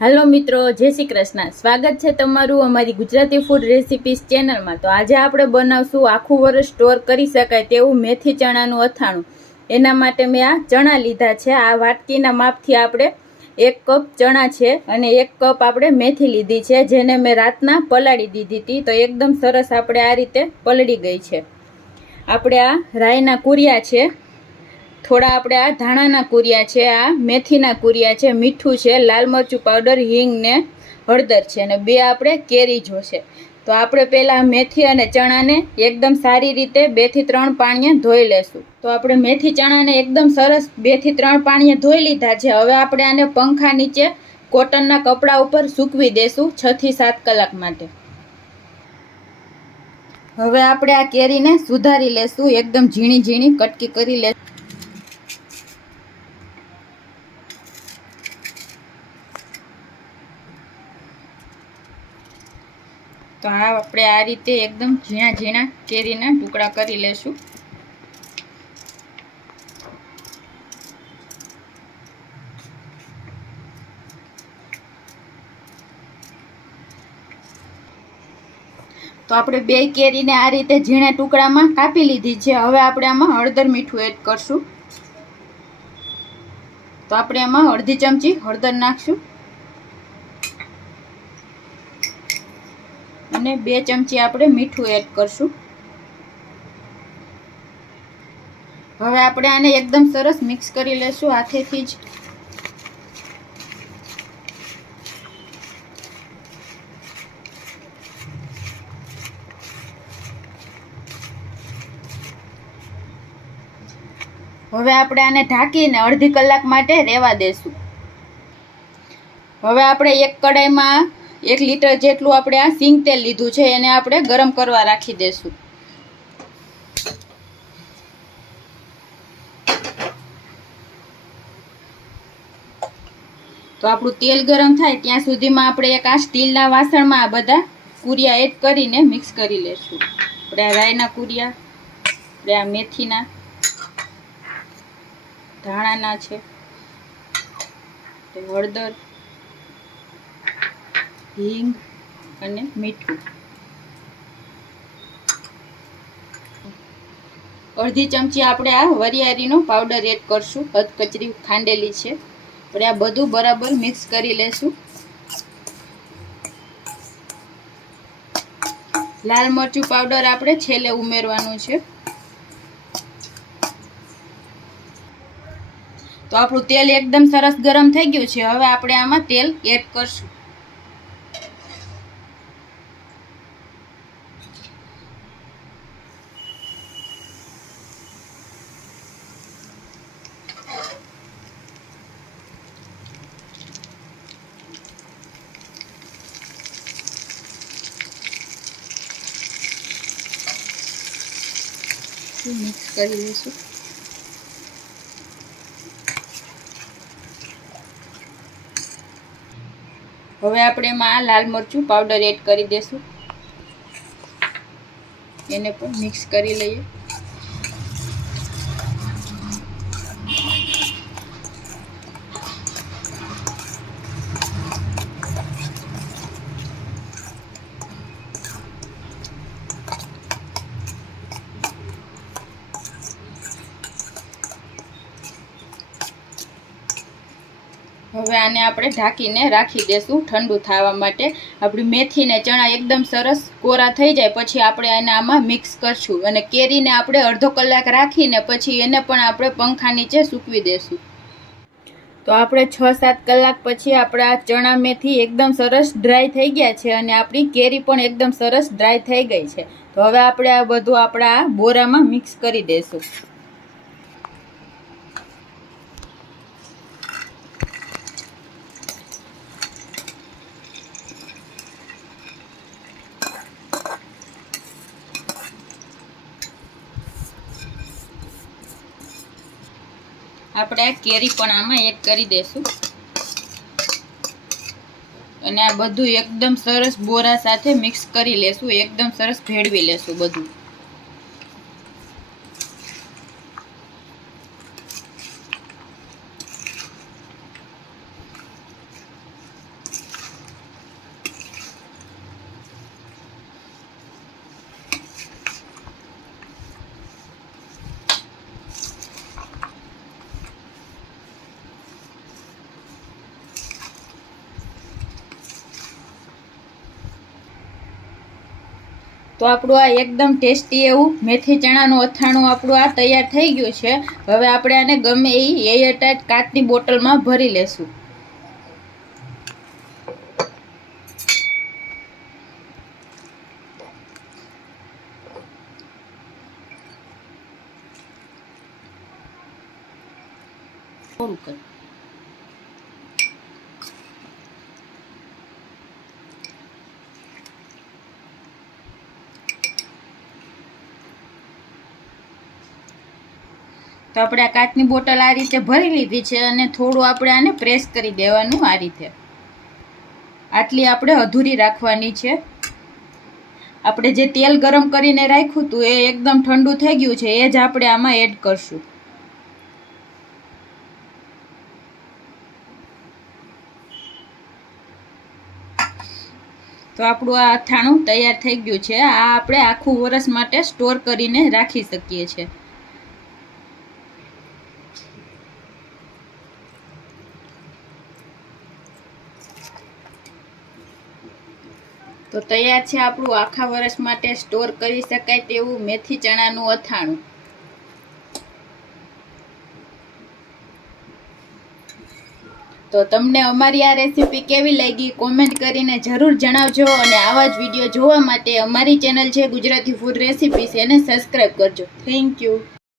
Hello मित्रों, जय श्री कृष्ण। स्वागत है तमारू अमारी गुजराती फूड रेसिपीज चेनल में। तो आज आपणे बनावशुं आखुं वर्ष स्टोर करी शकाय तेवुं मेथी चणानुं अथाणुं। एना माटे मैं आ चणा लीधा छे। आ वाटकीना मापथी आपणे 1 कप चणा छे अने 1 कप आपणे मेथी लीधी छे, जेने मैं रातना पलाળી दीधी हती। तो एकदम सरस आपणे आ रीते पलળી गई छे। आपणे आ राईना कूरिया छे, थोड़ा आपणे आ धाणाना कूरिया छे, आ मेथीना कूरिया छे, मीठું છે, लाल मरचું पाउडर, हींग ने हळदर छे અને બે આપણે કેરી જોશે। તો આપણે પહેલા મેથી અને ચણાને એકદમ સારી રીતે 2 થી 3 પાણીએ ધોઈ લેશું। તો આપણે મેથી ચણાને એકદમ સરસ 2 થી 3 પાણીએ ધોઈ લીધા છે। હવે આપણે આને પંખા નીચે કોટનના કપડા ઉપર સૂકવી દેશું 6 થી 7 કલાક માટે। હવે આપણે આ કેરીને સુધારી લેશું, એકદમ ઝીણી ઝીણી કટકી કરી લેશું। तो આપણે આ રીતે એકદમ ઝીણા ઝીણા કેરીના ટુકડા કરી લેશું। તો આપણે બે કેરીને આ રીતે ઝીણા ટુકડામાં કાપી લીધી છે। હવે આપણે આમાં હળદર મીઠું એડ કરશું। તો આપણે આમાં અડધી ચમચી હળદર નાખશું અને 2 ચમચી આપણે મીઠું એડ કરશું। હવે આપણે આને એકદમ સરસ મિક્સ કરી લેશું હાથેથી જ। હવે આપણે આને ઢાંકીને અડધી કલાક માટે રહેવા દેશું। હવે આપણે એક કડાઈમાં 1 લીટર જેટલું આપણે આ સિંગ તેલ લીધું છે, એને આપણે ગરમ કરવા રાખી દેશું। તો આપણું તેલ ગરમ થાય ત્યાં સુધીમાં આપણે એક આ સ્ટીલના વાસણમાં આ બધા કુરિયા એડ કરીને મિક્સ કરી લેશું। આપણે આ રાઈના કુરિયા, આપણે આ મેથીના, ધાણાના છે, હળદર, હિંગ અને મીઠું, અડધી ચમચી આપણે આ વરિયાળીનો પાવડર એડ કરશું, અધકચરી ખાંડેલી છે। આપણે આ બધું બરાબર મિક્સ કરી લેશું। લાલ મરચું પાવડર આપણે છેલ્લે ઉમેરવાનું છે। તો આપણું તેલ એકદમ સરસ ગરમ થઈ ગયું છે। હવે આપણે આમાં તેલ એડ કરશું। મિક્સ કરી લઈશું। હવે આપણે એમાં લાલ મરચું પાવડર એડ કરી દેશું, એને પણ મિક્સ કરી લઈએ। હવે આને આપણે ઢાંકીને રાખી દેશું ઠંડુ થવા માટે। આપણી મેથી ને ચણા એકદમ સરસ કોરા થઈ જાય પછી આપણે આને આમાં મિક્સ કરશું અને કેરીને આપણે અડધો કલાક રાખીને પછી એને પણ આપણે પંખા નીચે સૂકવી દેશું। તો આપણે 6-7 કલાક પછી આપણા ચણા મેથી એકદમ સરસ ડ્રાય થઈ ગયા છે અને આપણી કેરી પણ એકદમ સરસ ડ્રાય થઈ ગઈ છે। તો હવે આપણે આ બધું આપણા બોરામાં મિક્સ કરી દેશું। આપણે આ કેરી પણ આમાં એડ કરી દેશું અને આ બધું એકદમ સરસ બોરા સાથે મિક્સ કરી લેશું, એકદમ સરસ ભેળવી લેશું બધું। તો આપણું આ એકદમ ટેસ્ટી એવું મેથી ચણાનું અથાણું આપણું આ તૈયાર થઈ ગયું છે. હવે આપણે આને ગમે એ એરટાઇટ કાચની બોટલમાં ભરી લેશું. તો આપણે આ કાચની બોટલ આ રીતે ભરી લીધી છે અને થોડું આપણે આને પ્રેસ કરી દેવાનું આ રીતે. આટલી આપણે અધૂરી રાખવાની છે. આપણે જે તેલ ગરમ કરીને રાખ્યું હતું એ એકદમ ઠંડુ થઈ ગયું છે, એ જ આપણે આમાં એડ કરશું. તો આપણું આ અથાણું તૈયાર થઈ ગયું છે. આ આપણે આખું વરસ માટે સ્ટોર કરીને રાખી શકીએ છીએ. તો તૈયાર છે આપણું આખા વર્ષ માટે સ્ટોર કરી શકાય તેવું મેથી ચણાનું અથાણું. તો તમને અમારી આ રેસીપી કેવી લાગી કોમેન્ટ કરીને જરૂર જણાવજો અને આવા જ વિડીયો જોવા માટે અમારી ચેનલ છે ગુજરાતી ફૂડ રેસીપીસ, એને સબસ્ક્રાઈબ કરજો. Thank you.